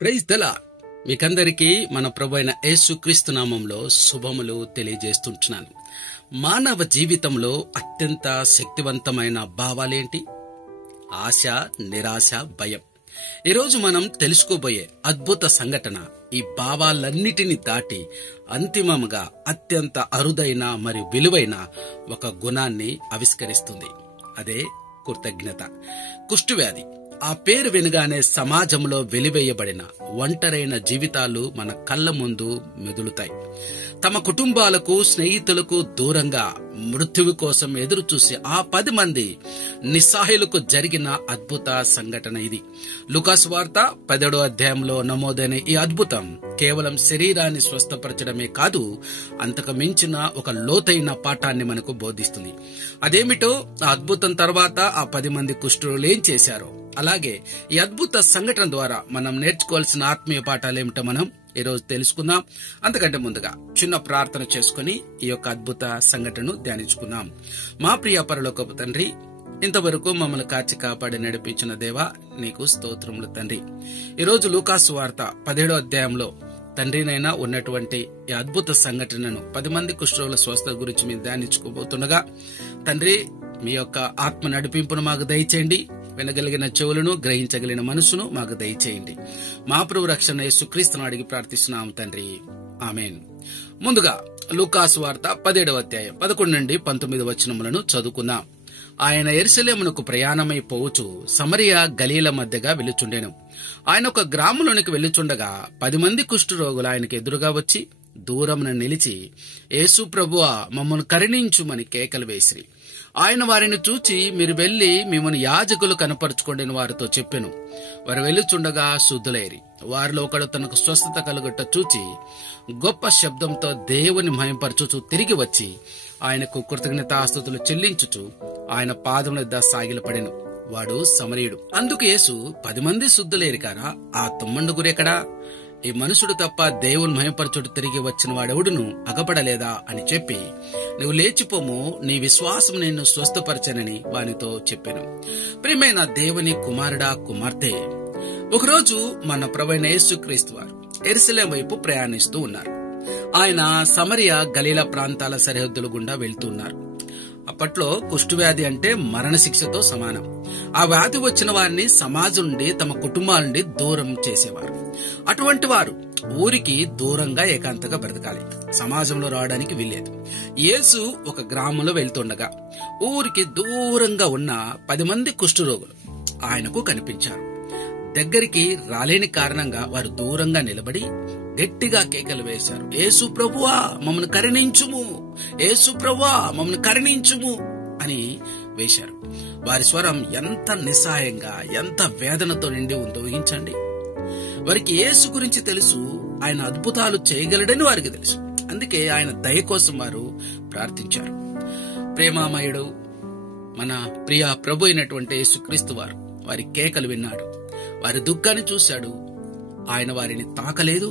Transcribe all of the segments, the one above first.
Praise the lord. మీకందరికీ మన ప్రభువైన యేసుక్రీస్తు నామంలో శుభములు తెలియజేస్తుంటున్నాను. మానవ జీవితంలో అత్యంత శక్తివంతమైన భావాలేంటి? ఆశ, నిరాశ, భయం. ఈరోజు మనం తెలుసుకోబోయే అద్భుత సంఘటన ఈ భావాలన్నిటినీ దాటి అంతిమంగా అత్యంత అరుదైన మరియు విలువైన ఒక గుణాన్ని ఆవిష్కరిస్తుంది. అదే కృతజ్ఞత. కుష్ఠవ్యాధి ఆ పేరు వినగానే సమాజంలో వెలివేయబడిన ఒంటరైన జీవితాలు మన కళ్ళ ముందు మెదులుతాయి. తమ కుటుంబాలకు, స్నేహితులకు దూరంగా మృత్యువు కోసం ఎదురు చూసి ఆ 10 మంది నిస్సహాయులకు జరిగిన అద్భుత సంఘటన ఇది. లూకాసు వార్త 17వ అధ్యాయంలో నమోదైన ఈ అద్భుతం కేవలం శరీరాన్ని స్వస్థపరచడమే కాదు, అంతకు మించిన ఒక లోతైన పాఠాన్ని మనకు బోధిస్తుంది. అదేమిటో ఆ అద్భుతం తర్వాత ఆ 10 మంది కుష్ఠరోగులు ఏం చేశారో, అలాగే ఈ అద్భుత సంఘటన ద్వారా మనం నేర్చుకోవాల్సిన ఆత్మీయ పాఠాలు ఏమిటో మనం ఈరోజు తెలుసుకుందాం. అంతకంటే ముందుగా చిన్న ప్రార్థన చేసుకుని ఈ యొక్క అద్భుత సంఘటనను ధ్యానించుకుందాం. మా ప్రియ పరలోకపు తండ్రి, ఇంతవరకు మమ్మల్ని కాచి కాపాడి నడిపించిన దేవా, నీకు స్తోత్రములు తండ్రి. ఈరోజు లూకాసు వార్త 17వ అధ్యాయంలో తండ్రినైనా ఉన్నటువంటి ఈ అద్భుత సంఘటనను 10 మంది కుష్ఠరోగుల స్వస్థత గురించి మేము ధ్యానించుకోబోతుండగా, తండ్రి మీ యొక్క ఆత్మ నడిపింపును మాకు దయచేయండి. వినగలిగిన చెవులను, గ్రహించగలిగిన మనసును మాకు దయచేయండి. మా ప్రభు రక్షణ యేసుక్రీస్తును అడిగి ప్రార్థిస్తున్నాం తండ్రి, ఆమేన్. ముందుగా లూకాసు వార్త 17వ అధ్యాయం 11 నుండి 19 వచనములను చదువుకుందాం. ఆయన యెరూషలేమునకు ప్రయాణమై పోవచ్చు సమరియా గలీల మధ్యగా వెళ్లుచుండెను. ఆయన ఒక గ్రామంలోనికి వెళ్లుచుండగా 10 మంది కుష్ఠరోగులు ఆయనకు ఎదురుగా వచ్చి దూరమున నిలిచి, యేసు ప్రభువా, మమ్మల్ని కరుణించుమని కేకలు వేసిరి. ఆయన వారిని చూచి, మీరు వెళ్లి మిమ్మల్ని యాజకులు కనపరుచుకోండి వారితో చెప్పెను. వారు వెళ్లుచుండగా శుద్ధులైరి. వారిలో ఒకడు తనకు స్వస్థత కలుగుట చూచి గొప్ప శబ్దంతో దేవుని మహిమపరచుచు తిరిగి వచ్చి ఆయనకు కృతజ్ఞతాస్తుతులు చెల్లించుచు ఆయన పాదముల యొద్ద సాగిలపడెను. వాడు సమరయుడు. అందుకు యేసు, 10 మంది శుద్ధులేరి కారా, ఆ 9 ఎక్కడా? ఈ మనుషుడు తప్ప దేవుని మహిమపరచుడు తిరిగి వచ్చిన వాడెవడును అగపడలేదా అని చెప్పి, నువ్వు లేచిపోము, నీ విశ్వాసం నిన్ను స్వస్థపరచనని వానితో చెప్పాను. ప్రియమైన దేవుని కుమారుడా, కుమార్తె, ఒకరోజు మన ప్రభువైన యేసుక్రీస్తు వారు యెరూషలేము వైపు ప్రయాణిస్తూ ఉన్నారు. ఆయన సమరియా గలీల ప్రాంతాల సరిహద్దుల గుండా వెళ్తున్నారు. అప్పట్లో కుష్ఠవ్యాధి అంటే మరణశిక్షతో సమానం. ఆ వ్యాధి వచ్చిన వారిని సమాజం నుండి, తమ కుటుంబాల నుండి దూరం చేసేవారు. అటువంటి వారు ఊరికి దూరంగా ఏకాంతంగా బ్రతకాలి, సమాజంలో రావడానికి వీల్లేదు. యేసు ఒక గ్రామంలో వెళ్తుండగా ఊరికి దూరంగా ఉన్న 10 మంది కుష్ఠరోగులు ఆయనకు కనిపించారు. దగ్గరికి రాలేని కారణంగా వారు దూరంగా నిలబడి గట్టిగా కేకలు వేశారు. యేసు ప్రభువా, మమ్మల్ని కరుణించుము, యేసు ప్రభువా, మమ్మల్ని కరుణించుము అని వేశారు. వారి స్వరం ఎంత నిస్సహాయంగా, ఎంత వేదనతో నిండి ఉందో ఊహించండి. వారికి యేసు గురించి తెలుసు, ఆయన అద్భుతాలు చేయగలడని వారికి తెలుసు. అందుకే ఆయన దయ కోసం వారు ప్రార్థించారు. ప్రేమామయుడు మన ప్రియ ప్రభు అయినటువంటి యేసుక్రీస్తు వారు వారి కేకలు విన్నాడు, వారి దుఃఖాన్ని చూశాడు. ఆయన వారిని తాకలేదు,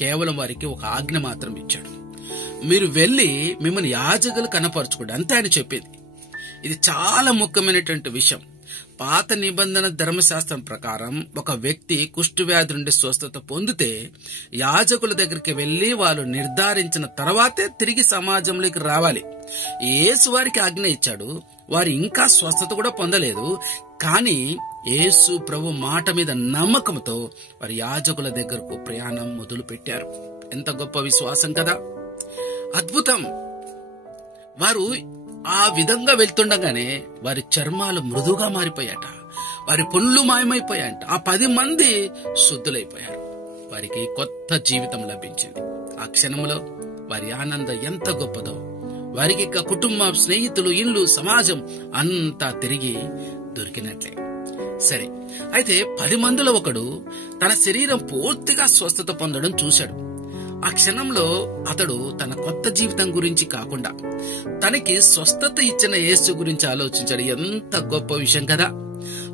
కేవలం వారికి ఒక ఆజ్ఞ మాత్రం ఇచ్చాడు. మీరు వెళ్లి మిమ్మల్ని యాజకులు కనపరచుకోండి, అంతే ఆయన చెప్పేది. ఇది చాలా ముఖ్యమైనటువంటి విషయం. పాత నిబంధన ధర్మశాస్త్రం ప్రకారం ఒక వ్యక్తి కుష్ఠవ్యాధి నుండి స్వస్థత పొందితే యాజకుల దగ్గరికి వెళ్లి వాళ్ళు నిర్ధారించిన తర్వాతే తిరిగి సమాజంలోకి రావాలి. యేసు వారికి ఆజ్ఞ ఇచ్చాడు. వారు ఇంకా స్వస్థత కూడా పొందలేదు, కానీ యేసు ప్రభు మాట మీద నమ్మకంతో వారి యాజకుల దగ్గరకు ప్రయాణం మొదలు పెట్టారు. ఎంత గొప్ప విశ్వాసం కదా, అద్భుతం. వారు ఆ విధంగా వెళ్తుండగానే వారి చర్మాలు మృదుగా మారిపోయాట, వారి పనులు మాయమైపోయాయంట. ఆ 10 మంది శుద్ధులైపోయారు. వారికి కొత్త జీవితం లభించింది. ఆ క్షణంలో వారి ఆనందం ఎంత గొప్పదో. వారికి ఇక కుటుంబం, స్నేహితులు, ఇల్లు, సమాజం అంతా తిరిగి దొరికినట్లే. సరే, అయితే 10 మందిలో ఒకడు తన శరీరం పూర్తిగా స్వస్థత పొందడం చూశాడు. ఆ క్షణంలో అతడు తన కొత్త జీవితం గురించి కాకుండా తనకి స్వస్థత ఇచ్చిన యేసు గురించి ఆలోచించాడు. ఎంత గొప్ప విషయం కదా.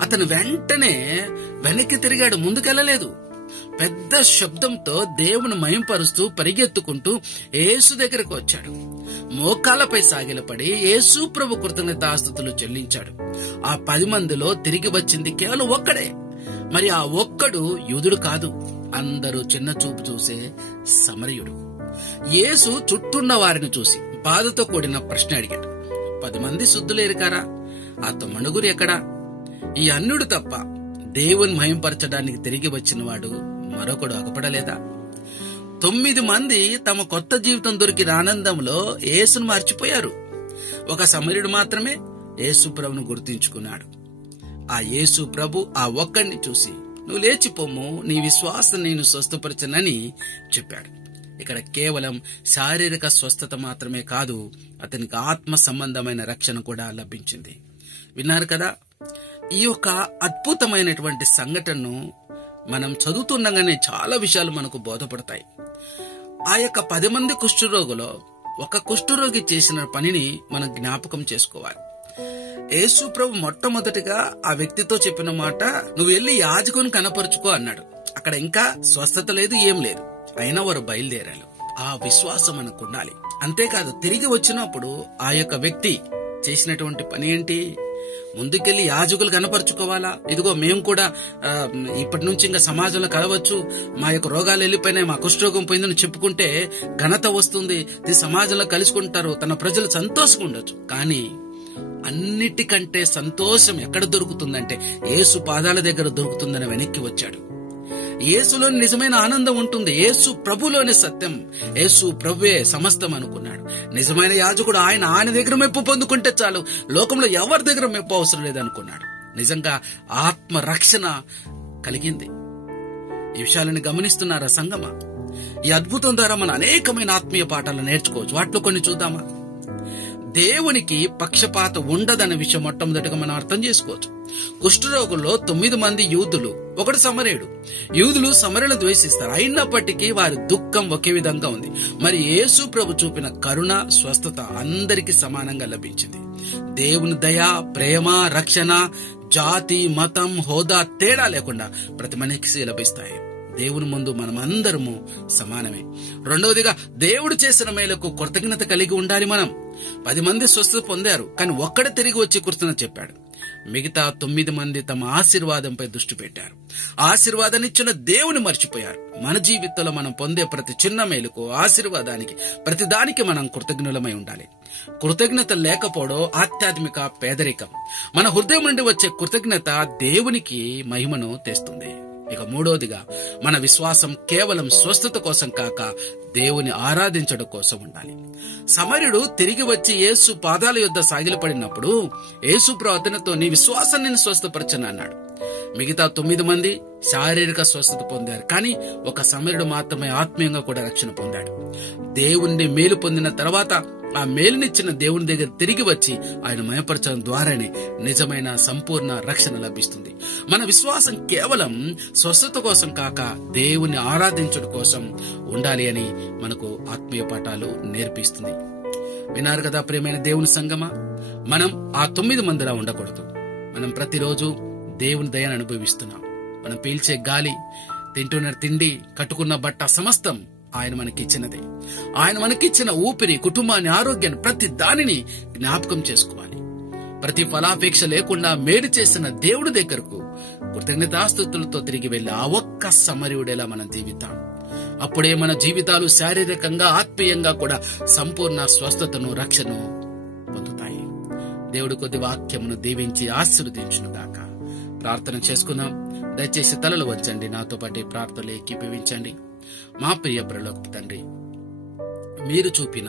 అతను వెంటనే వెనక్కి తిరిగాడు, ముందుకెళ్లలేదు. పెద్ద శబ్దంతో దేవుని మహింపరుస్తూ పరిగెత్తుకుంటూ యేసు దగ్గరకు వచ్చాడు. మోకాళ్లపై సాగిలపడి యేసు ప్రభు కృతజ్ఞతాస్తుతులు చెల్లించాడు. ఆ 10 మందిలో తిరిగి వచ్చింది కేవలం ఒక్కడే. మరి ఆ ఒక్కడు యూదుడు కాదు, అందరూ చిన్న చూపు చూసే సమరయుడు. యేసు చుట్టూన్న వారిని చూసి బాధతో కూడిన ప్రశ్న అడిగాడు. 10 మంది శుద్ధులేరు కారా? ఆ 9 ఎక్కడా? ఈ అన్యుడు తప్ప దేవుని మహింపరచడానికి తిరిగి వచ్చిన వాడు మరొకడు అగపడలేదా? 9 మంది తమ కొత్త జీవితం దొరికిన ఆనందంలో యేసును మర్చిపోయారు. ఒక సమరయుడు మాత్రమే యేసు ప్రభును గుర్తించుకున్నాడు. ఆ యేసు ప్రభు ఆ ఒక్కడిని చూసి, నువ్వు లేచిపోము, నీ విశ్వాసం నేను స్వస్థపరచనని చెప్పాడు. ఇక్కడ కేవలం శారీరక స్వస్థత మాత్రమే కాదు, అతనికి ఆత్మ సంబంధమైన రక్షణ కూడా లభించింది. విన్నారు కదా? ఈ యొక్క అద్భుతమైనటువంటి సంఘటనను మనం చదువుతుండగానే చాలా విషయాలు మనకు బోధపడతాయి. ఆ యొక్క 10 మంది కుష్ఠరోగులో ఒక కుష్ఠరోగి చేసిన పనిని మనం జ్ఞాపకం చేసుకోవాలి. యేసు ప్రభు మొట్టమొదటిగా ఆ వ్యక్తితో చెప్పిన మాట, నువ్వు వెళ్ళి యాజకుని కనపరుచుకో అన్నాడు. అక్కడ ఇంకా స్వస్థత లేదు, ఏం లేదు. అయినా వారు బయలుదేరారు. ఆ విశ్వాసం మనకు ఉండాలి. అంతేకాదు, తిరిగి వచ్చినప్పుడు ఆ యొక్క వ్యక్తి చేసినటువంటి పని ఏంటి? ముందుకెళ్లి యాజకులు కనపరుచుకోవాలా? ఇదిగో మేము కూడా ఇప్పటి నుంచి ఇంకా సమాజంలో కలవచ్చు, మా యొక్క రోగాలు వెళ్ళిపోయినాయి, మా కుష్ఠరోగం పోయిందని చెప్పుకుంటే ఘనత వస్తుంది, సమాజంలో కలుసుకుంటారు, తన ప్రజలు సంతోషంగా ఉండొచ్చు. కానీ అన్నిటికంటే సంతోషం ఎక్కడ దొరుకుతుందంటే యేసు పాదాల దగ్గర దొరుకుతుందని వెనక్కి వచ్చాడు. యేసులోని నిజమైన ఆనందం ఉంటుంది. యేసు ప్రభులోని సత్యం, యేసు ప్రభువే సమస్తం అనుకున్నాడు. నిజమైన యాజకుడు ఆయన దగ్గర మెప్పు పొందుకుంటే చాలు, లోకంలో ఎవరి దగ్గర మెప్పు అవసరం లేదనుకున్నాడు. నిజంగా ఆత్మ రక్షణ కలిగింది. ఈ విషయాలను గమనిస్తున్నారా సంగమా? ఈ అద్భుతం ద్వారా మనం అనేకమైన ఆత్మీయ పాఠాలను నేర్చుకోవచ్చు. వాటిలో కొన్ని చూద్దామా? దేవునికి పక్షపాత ఉండదనే విషయం మొట్టమొదటిగా మనం అర్థం చేసుకోవచ్చు. కుష్ఠరోగుల్లో 9 మంది యూదులు, 1 సమరయుడు. యూదులు సమరయులను ద్వేషిస్తారు, అయినప్పటికీ వారి దుఃఖం ఒకే విధంగా ఉంది. మరి యేసు ప్రభు చూపిన కరుణ, స్వస్థత అందరికీ సమానంగా లభించింది. దేవుని దయ, ప్రేమ, రక్షణ జాతి, మతం, హోదా తేడా లేకుండా ప్రతి మనిషికి లభిస్తాయి. దేవుని ముందు మనం అందరము సమానమే. రెండవదిగా, దేవుడు చేసిన మేలకు కృతజ్ఞత కలిగి ఉండాలి. మనం 10 మంది స్వస్థత పొందారు, కానీ ఒక్కడే తిరిగి వచ్చి కృతజ్ఞత చెప్పాడు. మిగతా 9 మంది తమ ఆశీర్వాదంపై దృష్టి పెట్టారు. ఆశీర్వాదాన్ని ఇచ్చిన దేవుని మర్చిపోయారు. మన జీవితంలో మనం పొందే ప్రతి చిన్న మేలుకు, ఆశీర్వాదానికి, ప్రతి దానికి మనం కృతజ్ఞులమై ఉండాలి. కృతజ్ఞత లేకపోవడం ఆధ్యాత్మిక పేదరికం. మన హృదయం నుండి వచ్చే కృతజ్ఞత దేవునికి మహిమను తెస్తుంది. ఇక మూడోదిగా, మన విశ్వాసం కేవలం స్వస్థత కోసం కాక దేవుని ఆరాధించడం కోసం ఉండాలి. సమరయుడు తిరిగి వచ్చి యేసు పాదాల యొద్ద సాగిలపడినప్పుడు యేసు ప్రభు అతనితో, నీ విశ్వాసం నిన్ను స్వస్థపరచను అన్నాడు. మిగతా 9 మంది శారీరక స్వస్థత పొందారు, కానీ ఒక సమరయుడు మాత్రమే ఆత్మీయంగా కూడా రక్షణ పొందాడు. దేవుని మేలు పొందిన తర్వాత ఆ మేలునిచ్చిన దేవుని దగ్గర తిరిగి వచ్చి ఆయన మయపరచడం ద్వారానే నిజమైన సంపూర్ణ రక్షణ లభిస్తుంది. మన విశ్వాసం కేవలం స్వస్థత కోసం కాక దేవుని ఆరాధించడం కోసం ఉండాలి అని మనకు ఆత్మీయ పాఠాలు నేర్పిస్తుంది. విన్నారు కదా ప్రియమైన దేవుని సంగమా? మనం ఆ 9 మందిలా ఉండకూడదు. మనం ప్రతిరోజు దేవుని దయను అనుభవిస్తున్నాం. మనం పీల్చే గాలి, తింటున్న తిండి, కట్టుకున్న బట్ట సమస్తం ఆయన మనకిచ్చినదే. ఆయన మనకిచ్చిన ఊపిరి, కుటుంబాన్ని, ఆరోగ్యాన్ని, ప్రతి దానిని జ్ఞాపకం చేసుకోవాలి. ప్రతి ఫలాపేక్ష లేకుండా మేలు చేసిన దేవుడి దగ్గరకు కృతజ్ఞతాస్తుతులతో తిరిగి వెళ్లి ఆ ఒక్క సమరయుడేలా మనం జీవితాం. అప్పుడే మన జీవితాలు శారీరకంగా, ఆత్మీయంగా కూడా సంపూర్ణ స్వస్థతను, రక్షణను పొందుతాయి. దేవుడి కొద్ది వాక్యమును దీవించి ఆశీర్వదించునుగాక. ప్రార్థన చేసుకుందాం. దయచేసి తలలు వంచండి, నాతో పాటు ప్రార్థనలు ఏకీభవించండి. మా ప్రియ పరలోకపు తండ్రి, మీరు చూపిన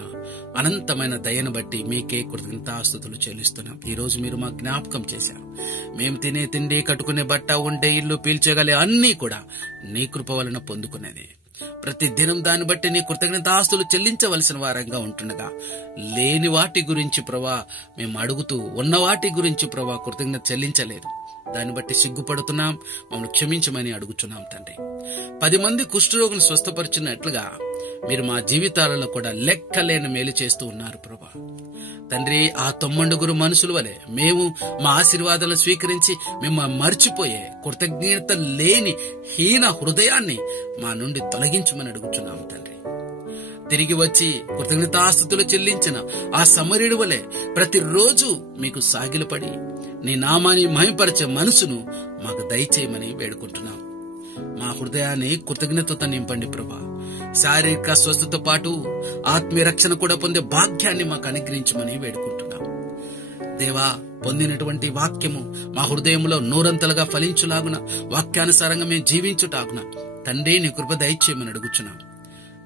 అనంతమైన దయను బట్టి మీకే కృతజ్ఞతాస్తుతులు చెల్లిస్తున్నాం. ఈ రోజు మీరు మా జ్ఞాపకం చేశారు. మేము తినే తిండి, కట్టుకునే బట్ట, ఉండే ఇల్లు, పీల్చగలే అన్నీ కూడా నీ కృప వలన పొందుకునేది. ప్రతి దినం దాన్ని బట్టి నీ కృతజ్ఞతాస్తులు చెల్లించవలసిన వారంగా ఉంటుండగా, లేని వాటి గురించి ప్రభా మేము అడుగుతూ, ఉన్న వాటి గురించి ప్రభా కృతజ్ఞత చెల్లించలేదు. దాన్ని బట్టి సిగ్గుపడుతున్నాం. మమ్మల్ని క్షమించమని అడుగుచున్నాం తండ్రి. 10 మంది కుష్ఠరోగులు స్వస్థపరిచినట్లుగా మీరు మా జీవితాలలో కూడా లెక్కలేని మేలు చేస్తూ ఉన్నారు ప్రభా. తండ్రి, ఆ 9 మనుషుల వలె మేము మా ఆశీర్వాదాలను స్వీకరించి మిమ్మల్ని మర్చిపోయే కృతజ్ఞత లేని హీన హృదయాన్ని మా నుండి తొలగించమని అడుగుచున్నాము తండ్రి. తిరిగి వచ్చి కృతజ్ఞతాస్తుతులు చెల్లించిన ఆ సమరయుడి వలె ప్రతిరోజు మీకు సాగిలపడి నీ నామాన్ని మహిమపరిచే మనసును మాకు దయచేయమని వేడుకుంటున్నాం. మా హృదయాన్ని కృతజ్ఞతతో నింపండి ప్రభా. శారీరక స్వస్థతో పాటు ఆత్మీయ రక్షణ కూడా పొందే భాగ్యాన్ని మాకు అనుగ్రహించమని వేడుకుంటున్నాం. దేవా, పొందినటువంటి వాక్యము మా హృదయంలో నూరంతలుగా ఫలించులాగున, వాక్యానుసారంగా మేము జీవించుటాగున తండ్రి నీ కృప దయచేయమని అడుగుచున్నాం.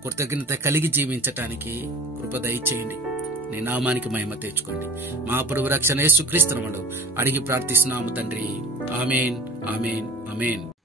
కృతజ్ఞత కలిగి జీవించటానికి కృప దయచేయండి. నీ నామానికి మహిమ తెచ్చుకోండి. మా ప్రభు రక్షణ యేసుక్రీస్తు నామములో అడిగి ప్రార్థిస్తున్నాము తండ్రి. ఆమేన్, ఆమేన్, ఆమేన్.